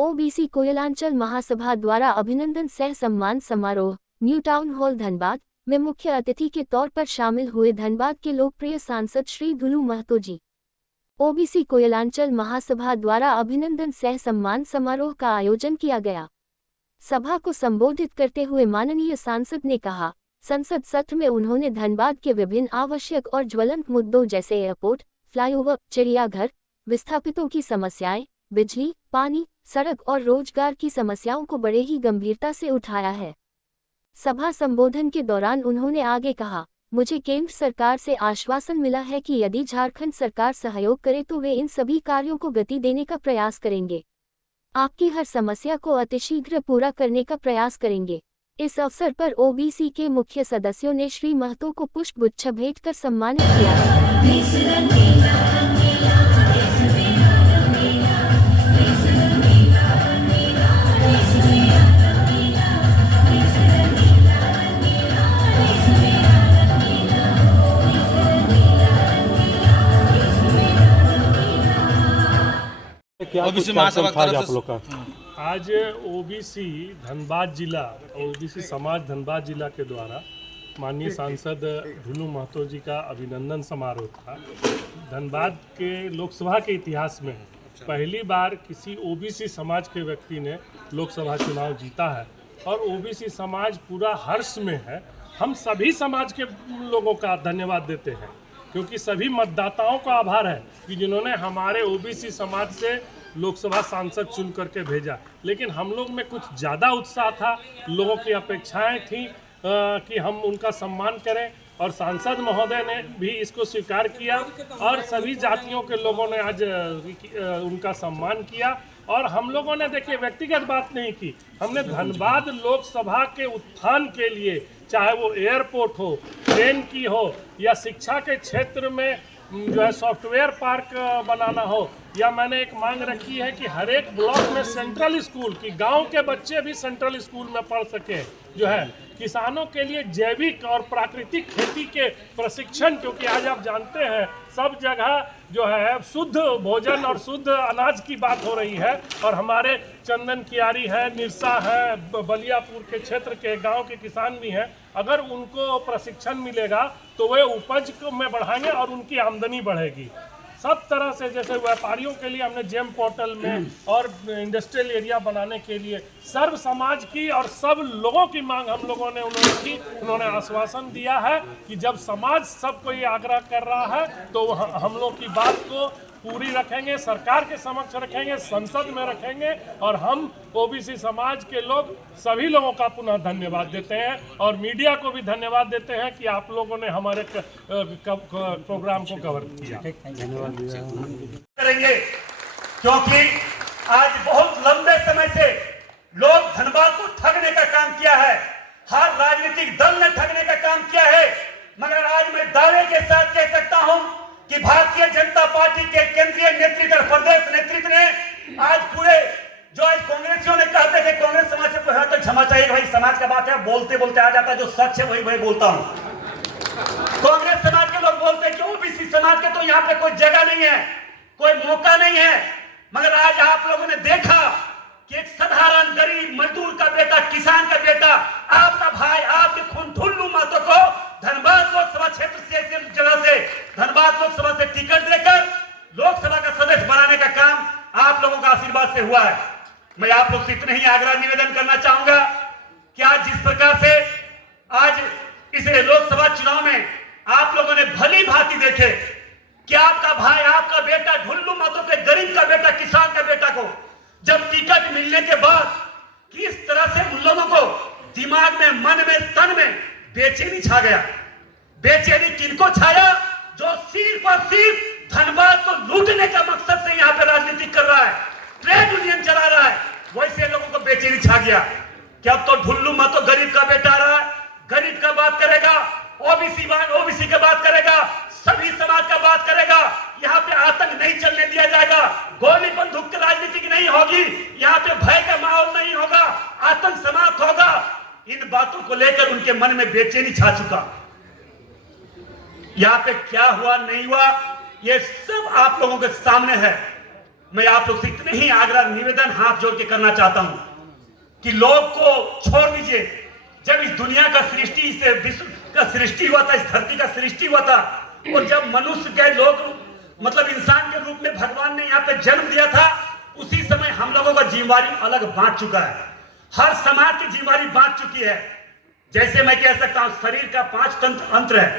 OBC Koylanchal महासभा द्वारा अभिनंदन सह सम्मान समारोह न्यू टाउन हॉल धनबाद में मुख्य अतिथि के तौर पर शामिल हुए धनबाद के लोकप्रिय सांसद श्री ढुलू महतो जी। ओबीसी कोयलांचल महासभा द्वारा अभिनंदन सह सम्मान समारोह का आयोजन किया गया। सभा को संबोधित करते हुए माननीय सांसद ने कहा, संसद सत्र में उन्होंने धनबाद के विभिन्न आवश्यक और ज्वलंत मुद्दों जैसे एयरपोर्ट, फ्लाईओवर, चिड़ियाघर, विस्थापितों की समस्याएं, बिजली, पानी, सड़क और रोजगार की समस्याओं को बड़े ही गंभीरता से उठाया है। सभा संबोधन के दौरान उन्होंने आगे कहा, मुझे केंद्र सरकार से आश्वासन मिला है कि यदि झारखंड सरकार सहयोग करे तो वे इन सभी कार्यों को गति देने का प्रयास करेंगे। आपकी हर समस्या को अतिशीघ्र पूरा करने का प्रयास करेंगे। इस अवसर पर ओबीसी के मुख्य सदस्यों ने श्री महतो को पुष्पगुच्छ भेंट कर सम्मानित किया। ओबीसी महासभा की तरफ से आज ओबीसी धनबाद जिला ओबीसी समाज धनबाद जिला के द्वारा माननीय सांसद ढुलू महतो जी का अभिनंदन समारोह था। धनबाद के लोकसभा के इतिहास में पहली बार किसी ओबीसी समाज के व्यक्ति ने लोकसभा चुनाव जीता है और ओबीसी समाज पूरा हर्ष में है। हम सभी समाज के लोगों का धन्यवाद देते हैं क्योंकि सभी मतदाताओं का आभार है कि जिन्होंने हमारे ओबीसी समाज से लोकसभा सांसद चुन करके भेजा। लेकिन हम लोग में कुछ ज़्यादा उत्साह था, लोगों की अपेक्षाएं थी कि हम उनका सम्मान करें और सांसद महोदय ने भी इसको स्वीकार किया और सभी जातियों के लोगों ने आज उनका सम्मान किया। और हम लोगों ने देखिए व्यक्तिगत बात नहीं की, हमने धनबाद लोकसभा के उत्थान के लिए चाहे वो एयरपोर्ट हो, ट्रेन की हो या शिक्षा के क्षेत्र में जो है सॉफ्टवेयर पार्क बनाना हो, या मैंने एक मांग रखी है कि हर एक ब्लॉक में सेंट्रल स्कूल की गांव के बच्चे भी सेंट्रल स्कूल में पढ़ सके। जो है किसानों के लिए जैविक और प्राकृतिक खेती के प्रशिक्षण, क्योंकि आज आप जानते हैं सब जगह जो है शुद्ध भोजन और शुद्ध अनाज की बात हो रही है। और हमारे चंदन कियारी है, निरसा है, बलियापुर के क्षेत्र के गांव के किसान भी हैं, अगर उनको प्रशिक्षण मिलेगा तो वे उपज में बढ़ाएंगे और उनकी आमदनी बढ़ेगी। सब तरह से जैसे व्यापारियों के लिए हमने जेम पोर्टल में और इंडस्ट्रियल एरिया बनाने के लिए सर्व समाज की और सब लोगों की मांग हम लोगों ने उन्होंने आश्वासन दिया है कि जब समाज सबको ये आग्रह कर रहा है तो हम लोग की बात को पूरी रखेंगे, सरकार के समक्ष रखेंगे, संसद में रखेंगे। और हम ओबीसी समाज के लोग सभी लोगों का पुनः धन्यवाद देते हैं और मीडिया को भी धन्यवाद देते हैं कि आप लोगों ने हमारे प्रोग्राम को कवर किया। करेंगे क्योंकि आज बहुत लंबे समय से लोग धनबाद को ठगने का काम किया है, हर राजनीतिक दल ने ठगने का काम किया है। मगर आज मैं दावे के साथ कह सकता हूं कि भारतीय जनता पार्टी के केंद्रीय नेतृत्व और प्रदेश नेतृत्व ने आज पूरे जो आज कांग्रेसियों ने कहते थे कांग्रेस समाज से कोई तो क्षमा चाहिए, भाई समाज का बात है, बोलते बोलते आ जाता है, जो सच है वही बोलता हूं। कांग्रेस समाज के लोग बोलते हैं कि ओबीसी समाज के तो यहाँ पे कोई जगह नहीं है, कोई मौका नहीं है। मगर आज आप लोगों ने देखा कि एक साधारण गरीब मजदूर का बेटा, किसान का बेटा, आपका भाई, आपके खून ढुलू महतो को धनबाद लोकसभा क्षेत्र से जगह से धनबाद लोकसभा से टिकट देकर लोकसभा का सदस्य बनाने का काम आप लोगों का आशीर्वाद से हुआ है। मैं आप लोग से इतने ही आग्रह निवेदन करना चाहूंगा कि आज जिस प्रकार से आज इस लोकसभा चुनाव में आप लोगों ने भली भांति देखे कि आपका भाई, आपका बेटा ढुलू महतो के गरीब का बेटा, किसान का बेटा को जब टिकट मिलने के बाद किस तरह से उन लोगों को दिमाग में, मन में, तन में बेचैनी छा गया। बेचैनी किनको छाया? जो सिर्फ और सिर्फ धनबाद को लूटने का मकसद से यहाँ पे राजनीति कर रहा है, ट्रेड यूनियन चला रहा है, वैसे लोगों को बेचैनी छा गया कि अब तो ढुलू महतो गरीब का बेटा रहा है, गरीब का बात करेगा, ओबीसी का बात करेगा, सभी समाज का बात करेगा। यहाँ पे आतंक नहीं चलने दिया जाएगा, गोली बंदूक की राजनीति नहीं होगी, यहाँ पे भय का माहौल नहीं होगा, आतंक समाप्त होगा। इन बातों को लेकर उनके मन में बेचैनी छा चुका। यहाँ पे क्या हुआ नहीं हुआ ये सब आप लोगों के सामने है। मैं आप लोग से इतने ही आग्रह निवेदन हाथ जोड़ के करना चाहता हूं कि लोग को छोड़ दीजिए। जब इस दुनिया का सृष्टि से विश्व का सृष्टि हुआ था, इस धरती का सृष्टि हुआ था, और जब मनुष्य के लोग मतलब इंसान के रूप में भगवान ने यहाँ पे जन्म दिया था, उसी समय हम लोगों का जिम्मेवारी अलग बांट चुका है। हर समाज की जिम्मेवारी बांट चुकी है। जैसे मैं कह सकता हूं शरीर का 5 तंत्र है,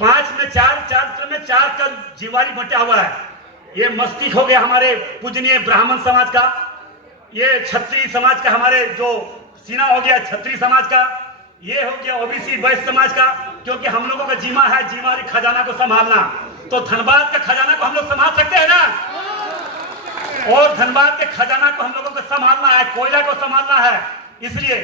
5 में 4 तंत्र में 4 का जिम्मेवारी बंटा हुआ है। ये मस्तिष्क हो गया हमारे पूजनीय ब्राह्मण समाज का, ये क्षत्रिय समाज का, हमारे जो सीना हो गया क्षत्रिय समाज का, ये हो गया ओबीसी वैश्य समाज का, क्योंकि हम लोगों का जिम्मा है जिम्मेवारी खजाना को संभालना। तो धनबाद का खजाना को हम लोग संभाल सकते हैं ना, और धनबाद के खजाना को हम लोगों को संभालना है, कोयला को संभालना है। इसलिए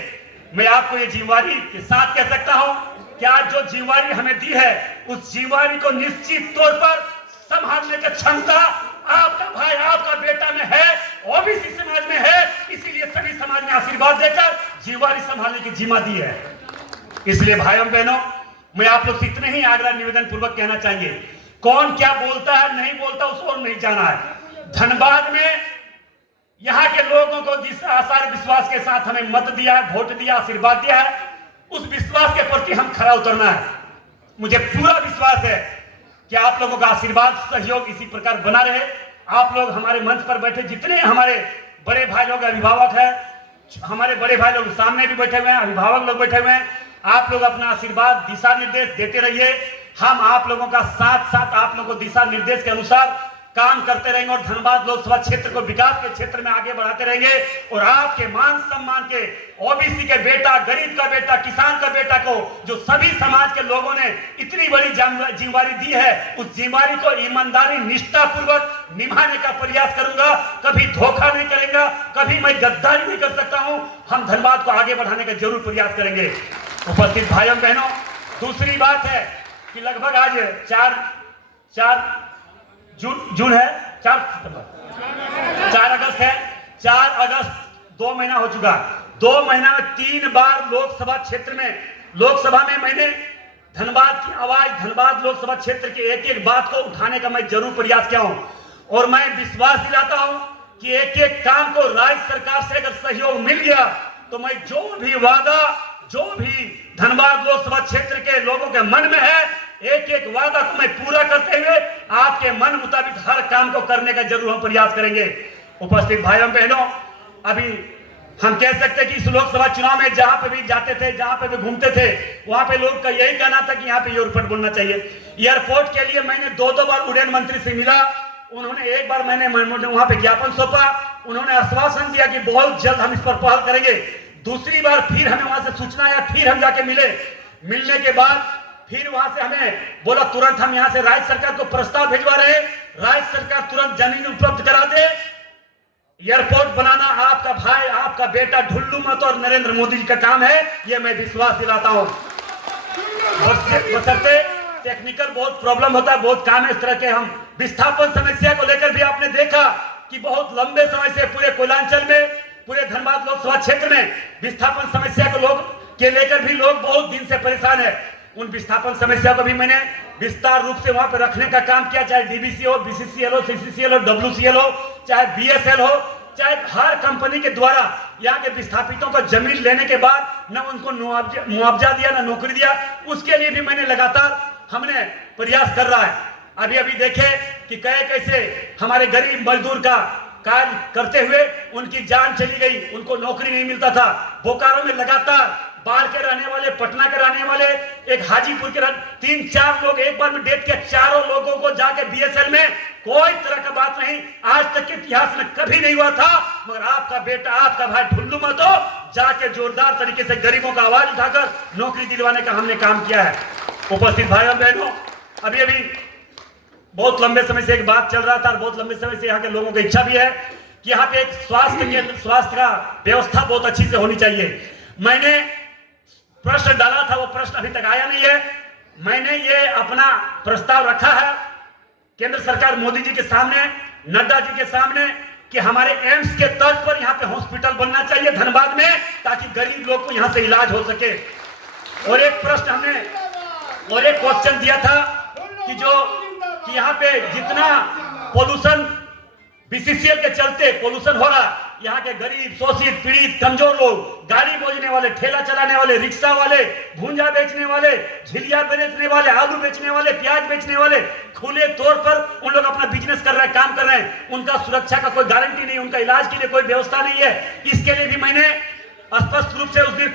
मैं आपको ये जिम्मेवारी के साथ कह सकता हूं कि आज जो जिम्मेवारी हमें दी है, उस जिम्मेवारी को निश्चित तौर पर संभालने की क्षमता आपका भाई आपका बेटा में है, ओबीसी समाज में है। इसीलिए सभी समाज ने आशीर्वाद देकर जिम्मेवारी संभालने की जिम्मा दी है। इसलिए भाइयों बहनों, मैं आप लोग से इतने ही आग्रह निवेदन पूर्वक कहना चाहिए, कौन क्या बोलता है नहीं बोलता उसको नहीं जाना है। धनबाद में यहाँ के लोगों को जिस आसार विश्वास के साथ हमें मत दिया है, वोट दिया, आशीर्वाद दिया है, उस विश्वास के प्रति हम खरा उतरना है। मुझे पूरा विश्वास है कि आप लोगों का आशीर्वाद सहयोग इसी प्रकार बना रहे। आप लोग हमारे मंच पर बैठे जितने हमारे बड़े भाई लोग अभिभावक हैं, हमारे बड़े भाई लोग सामने भी बैठे हुए हैं, अभिभावक लोग बैठे हुए हैं, आप लोग अपना आशीर्वाद दिशा निर्देश देते रहिए। हम आप लोगों का साथ साथ आप लोगों को दिशा निर्देश के अनुसार काम करते रहेंगे और धनबाद लोकसभा क्षेत्र को विकास के क्षेत्र में आगे बढ़ाते रहेंगे। और आपके मान सम्मान के ओबीसी के बेटा, गरीब का बेटा, किसान का बेटा को जो सभी समाज के लोगों ने इतनी बड़ी जिम्मेवारी दी है, उस जिम्मेवारी को ईमानदारी निष्ठा पूर्वक निभाने का प्रयास करूंगा। कभी धोखा नहीं करेंगे, कभी मैं गद्दारी नहीं कर सकता हूं। हम धनबाद को आगे बढ़ाने का जरूर प्रयास करेंगे। उपस्थित भाइयों बहनों, दूसरी बात है कि लगभग आज 4 जून है, 4 अगस्त है, 4 अगस्त 2 महीना हो चुका। 2 महीना में 3 बार लोकसभा क्षेत्र में, लोकसभा में मैंने धनबाद की आवाज, धनबाद लोकसभा क्षेत्र की एक एक बात को उठाने का मैं जरूर प्रयास किया हूं। और मैं विश्वास दिलाता हूं कि एक एक काम को राज्य सरकार से अगर सहयोग मिल गया तो मैं जो भी वादा, जो भी धनबाद लोकसभा क्षेत्र के लोगों के मन में है, एक एक वादा को मैं पूरा करते हुए आपके मन मुताबिक हर काम को करने का जरूर हम प्रयास करेंगे। उपस्थित भाइयों बहनों, अभी हम कह सकते हैं कि इस लोकसभा चुनाव में जहां पे भी जाते थे, जहां पे भी घूमते थे, वहां पे लोग का यही कहना था कि यहाँ पे एयरपोर्ट बनना चाहिए। एयरपोर्ट के लिए मैंने 2 बार उड्डयन मंत्री से मिला। उन्होंने एक बार मैंने वहां पे ज्ञापन सौंपा, उन्होंने आश्वासन दिया कि बहुत जल्द हम इस पर पहल करेंगे। दूसरी बार फिर हमें वहां से सूचना आया, फिर हम जाके मिले। मिलने के बाद फिर वहां से हमें बोला तुरंत हम यहां से राज्य सरकार को प्रस्ताव भिजवा रहे, राज्य सरकार तुरंत जमीन उपलब्ध करा दे। एयरपोर्ट बनाना आपका भाई, आपका बेटा ढुल्लू महतो और नरेंद्र मोदी जी का काम है, ये मैं विश्वास दिलाता हूं। बशर्ते टेक्निकल बहुत प्रॉब्लम होता है, बहुत काम है इस तरह के। हम विस्थापन समस्या को लेकर भी आपने देखा कि बहुत लंबे समय से पूरे कोयलांचल में, पूरे धनबाद लोकसभा क्षेत्र में विस्थापन समस्या को के लेकर भी लोग बहुत दिन से परेशान है। उन विस्थापन समस्या को भी मैंने विस्तार रूप से वहां पर रखने का काम किया, चाहे डीबीसी हो, बीसीसीएल हो, सीसीसीएल हो, डब्ल्यूसीएल हो, चाहे बीएसएल हो, चाहे हर कंपनी के द्वारा यहाँ के विस्थापितों को जमीन लेने के बाद न उनको मुआवजा दिया, न नौकरी दिया, उसके लिए भी मैंने लगातार हमने प्रयास कर रहा है। अभी अभी देखे कि कैसे हमारे गरीब मजदूर का कार्य करते हुए उनकी जान चली गई, उनको नौकरी नहीं मिलता था। बोकारो में लगातार बाढ़ के रहने वाले, पटना के रहने वाले, एक हाजीपुर के 3-4 लोग एक बार में डेथ किया। चारों लोगों को जाके बीएसएल में कोई तरह का बात नहीं, आज तक के इतिहास में कभी नहीं हुआ था। मगर आपका बेटा, आपका भाई ढुल्लू महतो जाके जोरदार तरीके से गरीबों का आवाज उठाकर नौकरी दिलवाने का हमने काम किया है। उपस्थित भाइयों बहनों, अभी अभी बहुत लंबे समय से एक बात चल रहा था और बहुत लंबे समय से यहाँ के लोगों की इच्छा भी है कि यहाँ पे एक स्वास्थ्य केंद्र, स्वास्थ्य का व्यवस्था बहुत अच्छी से होनी चाहिए। मैंने प्रश्न डाला था, वो प्रश्न अभी तक आया नहीं है। मैंने ये अपना प्रस्ताव रखा है केंद्र सरकार मोदी जी के सामने, नड्डा जी के सामने, कि हमारे एम्स के तर्ज पर यहाँ पे हॉस्पिटल बनना चाहिए धनबाद में, ताकि गरीब लोग को यहाँ से इलाज हो सके। और एक प्रश्न हमने और एक क्वेश्चन दिया था कि यहाँ पे जितना पोल्यूशन बीसीसीएल के चलते पोल्यूशन हो रहा, यहाँ के गरीब, शोषित, पीड़ित, कमजोर लोग, गाड़ी बेचने वाले, ठेला चलाने वाले, रिक्शा वाले, भूंजा बेचने वाले, झिलिया बेचने वाले, आलू बेचने वाले, प्याज बेचने वाले, खुले तौर पर उन लोग अपना बिजनेस कर रहे हैं, काम कर रहे हैं। उनका सुरक्षा का कोई गारंटी नहीं, उनका इलाज के लिए कोई व्यवस्था नहीं है। इसके लिए भी मैंने स्पष्ट रूप से उस दिन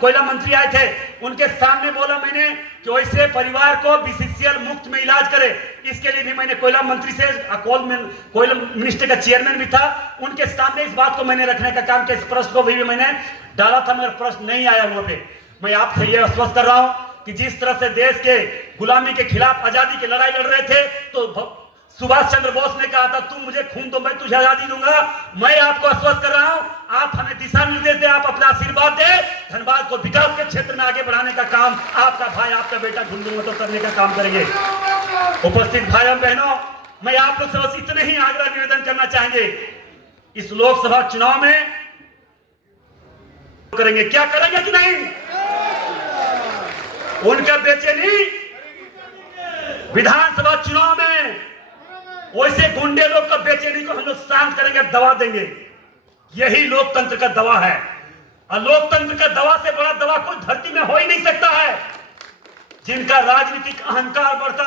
कोयला मंत्री आए थे, उनके सामने बोला मैंने कि वैसे परिवार को बीसीसीएल मुफ्त में इलाज करे। इसके लिए भी मैंने कोयला मंत्री से, कोयला मिनिस्टर का चेयरमैन भी था, उनके सामने इस बात को मैंने रखने का काम किया। इस प्रश्न को भी मैंने डाला था, मगर प्रश्न नहीं आया वहां पे। मैं आपसे ये आश्वस्त कर रहा हूं कि जिस तरह से देश के गुलामी के खिलाफ आजादी की लड़ाई लड़ रहे थे, तो सुभाष चंद्र बोस ने कहा था, तुम मुझे खून दो, मैं तुझे आजादी दूंगा। मैं आपको आश्वस्त कर रहा हूं, आप हमें दिशा निर्देश दें, आप अपना आशीर्वाद दें, धनबाद को विकास के क्षेत्र में आगे बढ़ाने का काम आपका भाई, आपका बेटा ढुलढुल महतो करने का काम करेंगे। उपस्थित भाइयों बहनों, मैं आप लोग से बस इतने ही आग्रह निवेदन करना चाहेंगे, इस लोकसभा चुनाव में करेंगे, क्या करेंगे कि नहीं? उनका बेचैनी विधानसभा चुनाव में वैसे गुंडे लोग का बेचैनी को हम लोग शांत करेंगे, दवा देंगे। यही लोकतंत्र का दवा है, और लोकतंत्र का दवा से बड़ा दवा कोई धरती में हो ही नहीं सकता है। जिनका राजनीतिक अहंकार बढ़ता